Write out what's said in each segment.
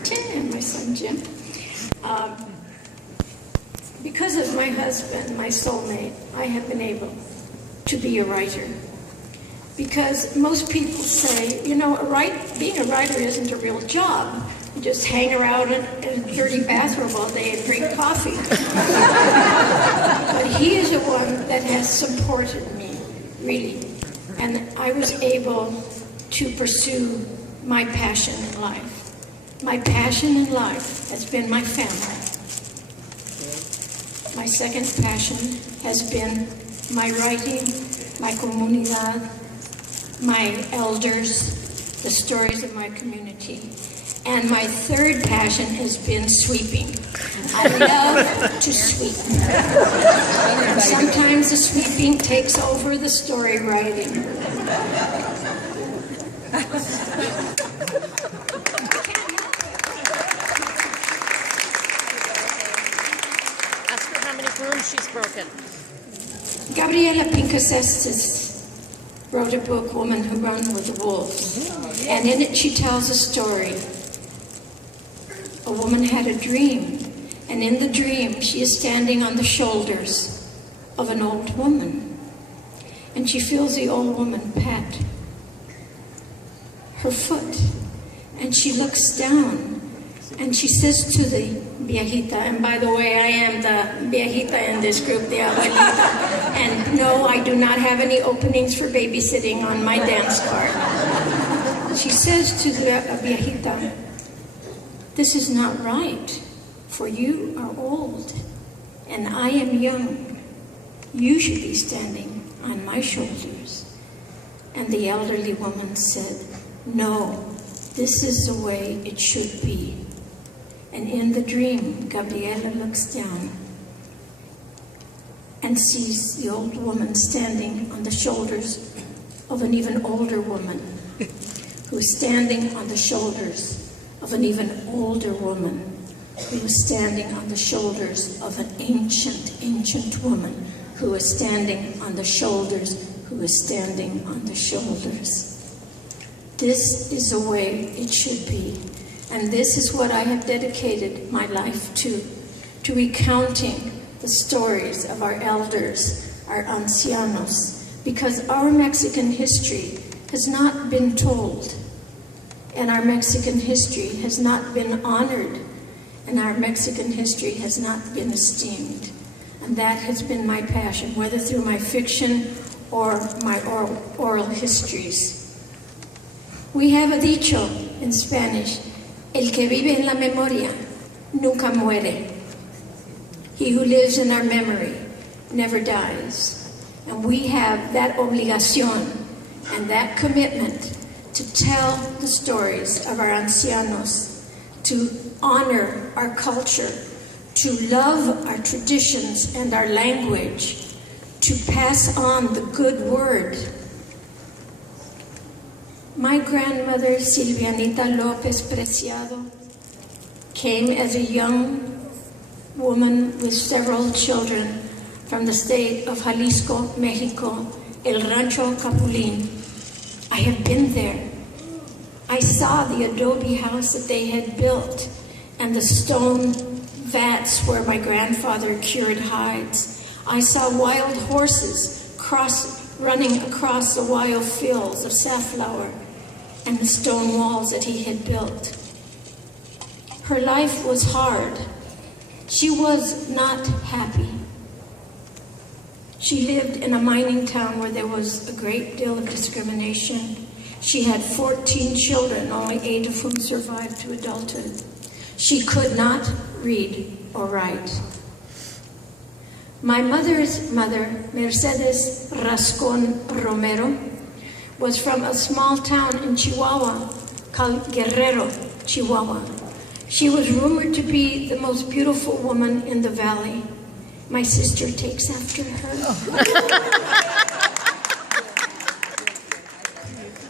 Martin and my son Jim. Because of my husband, my soulmate, I have been able to be a writer. Because most people say, you know, being a writer isn't a real job. You just hang around in a dirty bathroom all day and drink coffee. But he is the one that has supported me, really. And I was able to pursue my passion in life. My passion in life has been my family. My second passion has been my writing, my comunidad, my elders, the stories of my community. And my third passion has been sweeping. I love to sweep. And sometimes the sweeping takes over the story writing. She's broken. Gabriela Pincus Estes wrote a book, Woman Who Ran with the Wolves. And in it she tells a story. A woman had a dream, and in the dream she is standing on the shoulders of an old woman. And she feels the old woman pat her foot. And she looks down and she says to the viejita, and by the way, I am the viejita in this group, the abuelita. And no, I do not have any openings for babysitting on my dance card. She says to the viejita, this is not right, for you are old, and I am young. You should be standing on my shoulders. And the elderly woman said, no, this is the way it should be. And in the dream, Gabriela looks down and sees the old woman standing on the shoulders of an even older woman, who is standing on the shoulders of an even older woman, who is standing on the shoulders of an ancient woman, who is standing on the shoulders, who is standing on the shoulders. This is the way it should be. And this is what I have dedicated my life to recounting the stories of our elders, our ancianos, because our Mexican history has not been told, and our Mexican history has not been honored, and our Mexican history has not been esteemed. And that has been my passion, whether through my fiction or my oral histories. We have a dicho in Spanish, el que vive en la memoria nunca muere. He who lives in our memory never dies. And we have that obligación and that commitment to tell the stories of our ancianos, to honor our culture, to love our traditions and our language, to pass on the good word. My grandmother, Silvianita López Preciado, came as a young woman with several children from the state of Jalisco, Mexico, El Rancho Capulín. I have been there. I saw the adobe house that they had built and the stone vats where my grandfather cured hides. I saw wild horses running across the wild fields of safflower and the stone walls that he had built. Her life was hard. She was not happy. She lived in a mining town where there was a great deal of discrimination. She had 14 children, only 8 of whom survived to adulthood. She could not read or write. My mother's mother, Mercedes Rascón Romero, was from a small town in Chihuahua called Guerrero, Chihuahua. She was rumored to be the most beautiful woman in the valley. My sister takes after her.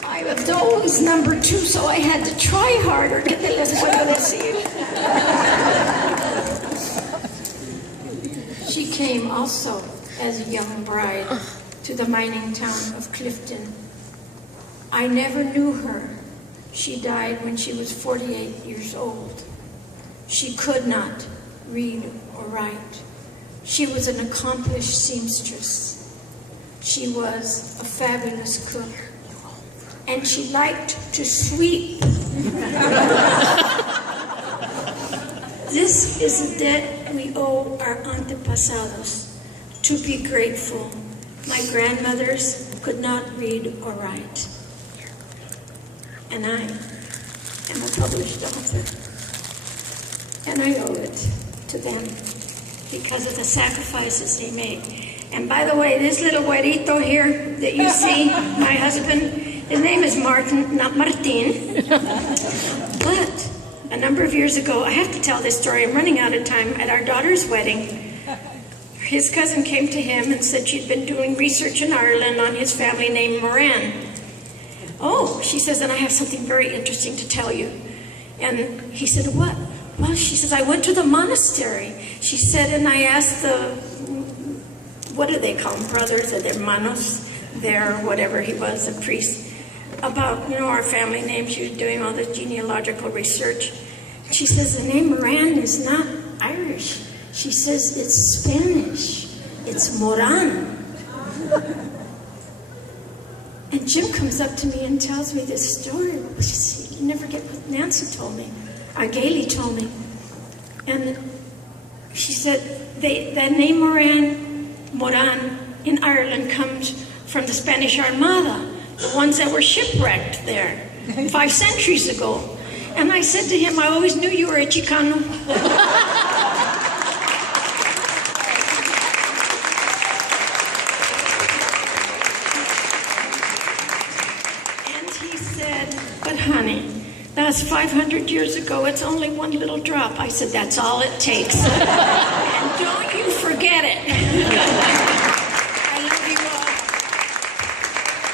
I was always number 2, so I had to try harder. ¿Qué te les puedo decir? She came also as a young bride to the mining town of Clifton. I never knew her, She died when she was 48 years old. She could not read or write. She was an accomplished seamstress. She was a fabulous cook. And she liked to sweep. This is a debt we owe our antepasados, to be grateful. My grandmothers could not read or write. And I am a published author. And I owe it to them because of the sacrifices they made. And by the way, this little güerito here that you see, my husband, his name is Martin, not Martin. But a number of years ago, I have to tell this story, I'm running out of time, at our daughter's wedding, his cousin came to him and said she'd been doing research in Ireland on his family named Moran. Oh, she says, and I have something very interesting to tell you. And he said, what? Well, she says, I went to the monastery. She said, and I asked the, what do they call them, brothers or their hermanos, their whatever he was, a priest, about, our family name. She was doing all this genealogical research. She says, the name Moran is not Irish. She says, it's Spanish. It's Moran. And Jim comes up to me and tells me this story. You never get what Nancy told me. Gailey told me. And she said, the name Moran in Ireland comes from the Spanish Armada, the ones that were shipwrecked there 5 centuries ago. And I said to him, I always knew you were a Chicano. And he said, but honey, that's 500 years ago. It's only one little drop. I said, that's all it takes. And don't you forget it. I love you all.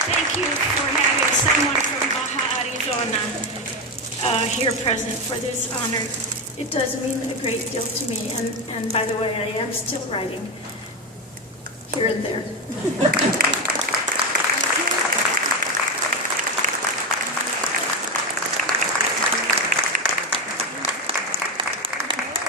Thank you for having someone from Baja, Arizona here present for this honor. It does mean a great deal to me. And by the way, I am still writing here and there.